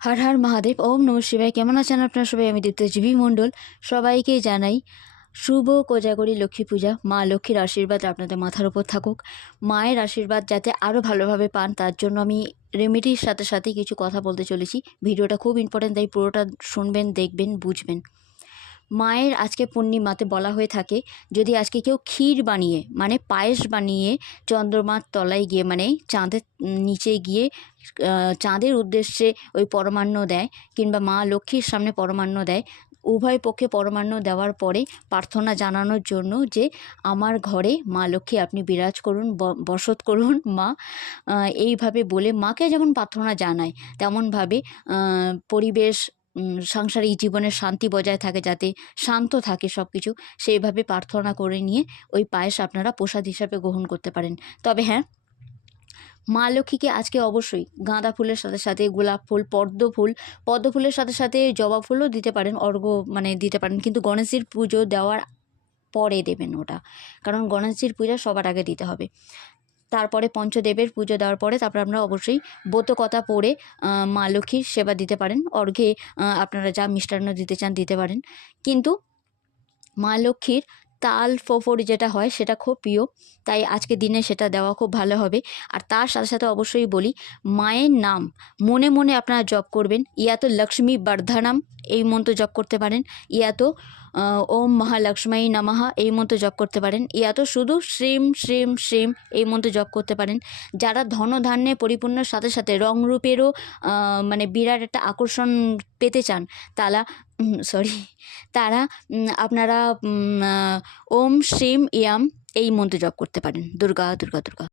হর হর মহাদেব। ওম নমঃ শিবায়। কেমন আছেন আপনারা সবাই? আমি দীপ্তজীবী মণ্ডল সবাইকে জানাই শুভ কোজাগরী লক্ষ্মী পূজা। মা লক্ষ্মীর আশীর্বাদ আপনাদের মাথার উপর থাকুক। মায়ের আশীর্বাদ যাতে আরও ভালোভাবে পান তার জন্য আমি রেমেডির সাথে সাথে কিছু কথা বলতে চলেছি। ভিডিওটা খুব ইম্পর্টেন্ট, তাই পুরোটা শুনবেন, দেখবেন, বুঝবেন। মায়ের আজকে পূর্ণিমাতে বলা হয়ে থাকে, যদি আজকে কেউ ক্ষীর বানিয়ে মানে পায়েস বানিয়ে চন্দ্রমার তলায় গিয়ে মানে চাঁদের নিচে গিয়ে চাঁদের উদ্দেশ্যে ওই পরমান্ন দেয় কিংবা মা লক্ষ্মীর সামনে পরমান্ন দেয়, উভয় পক্ষে পরমান্ন দেওয়ার পরে প্রার্থনা জানানোর জন্য যে আমার ঘরে মা লক্ষ্মী আপনি বিরাজ করুন, বসত করুন মা, এইভাবে বলে মাকে যেমন প্রার্থনা জানায় তেমনভাবে পরিবেশ, সাংসারিক জীবনের শান্তি বজায় থাকে, যাতে শান্ত থাকে সব কিছু, সেইভাবে প্রার্থনা করে নিয়ে ওই পায়েস আপনারা প্রসাদ হিসাবে গ্রহণ করতে পারেন। তবে হ্যাঁ, মা লক্ষ্মীকে আজকে অবশ্যই গাঁদা ফুলের সাথে সাথে গোলাপ ফুল, পদ্ম ফুলের সাথে সাথে জবা ফুলও দিতে পারেন, অর্ঘ্য মানে দিতে পারেন, কিন্তু গণেশজির পুজো দেওয়ার পরে দেবেন ওটা, কারণ গণেশজির পূজা সবার আগে দিতে হবে। তারপরে পঞ্চদেবের পুজো দেওয়ার পরে তারপরে আমরা অবশ্যই ব্রতকথা পড়ে মা লক্ষ্মীর সেবা দিতে পারেন। অর্ঘ্যে আপনারা যা মিষ্টান্ন দিতে চান দিতে পারেন, কিন্তু মা লক্ষ্মীর তাল ফোঁফর যেটা হয় সেটা খুব প্রিয়, তাই আজকে দিনে সেটা দেওয়া খুব ভালো হবে। আর তার সাথে সাথে অবশ্যই বলি, মায়ের নাম মনে মনে আপনারা জপ করবেন। ইয়া তো লক্ষ্মী বর্ধনম এই মন্ত্র জপ করতে পারেন, ইয়া তো ওম মহালক্ষ্মী নমঃ এই মন্ত্র জপ করতে পারেন, ইয়া তো শুধু শ্রীম শ্রীম শ্রীম এই মন্ত্র জপ করতে পারেন। যারা ধনধান্যে পরিপূর্ণর সাথে সাথে রংরূপেরও মানে বিরাট একটা আকর্ষণ পেতে চান, তারা আপনারা ওম শ্রীম ইয়াম এই মন্ত্র জপ করতে পারেন। দুর্গা দুর্গা দুর্গা।